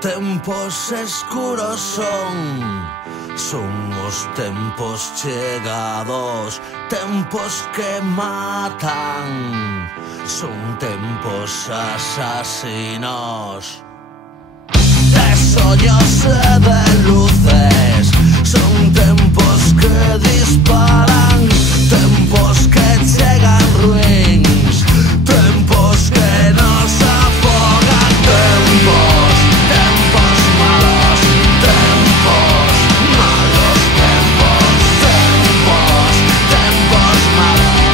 Tempos escuros son los tempos llegados, tempos que matan, son tempos asesinos. De sueños y de luces, son tempos que disparan, tempos que llegan ruins, tempos que nos afogan, tempos malos, tempos malos, tempos malos,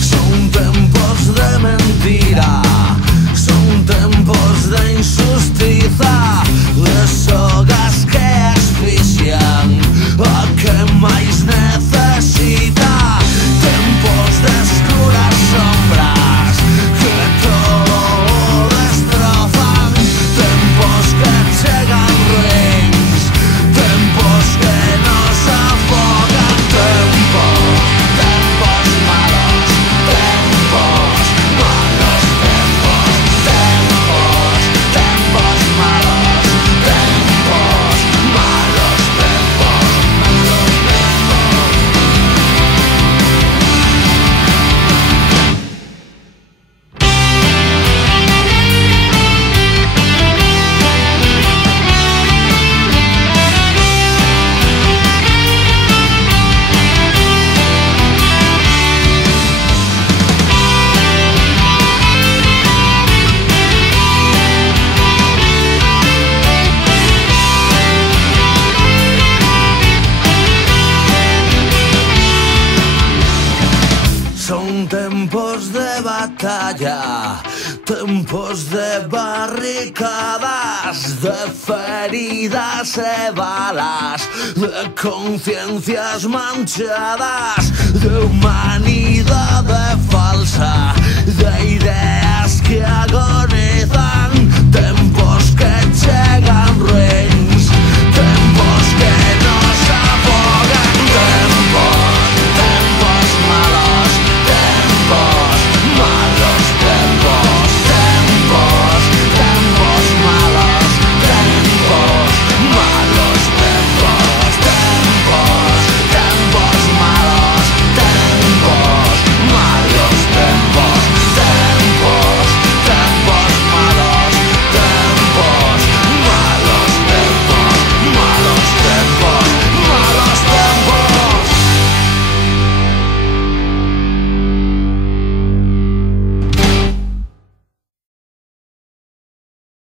son tempos de mentira, son tempos de injusticia, de sogas que asfixian a quien más necesita, tempos de oscuras sombras que todo destrozan, tempos que llegan ruins, tempos que nos afogan, tempos malos, tempos malos, tempos malos, tempos malos, son tempos de batalla, tempos de barricadas, de feridas y balas, de conciencias manchadas, de humanidad falsa, de ideas que agonizan, tempos que llegan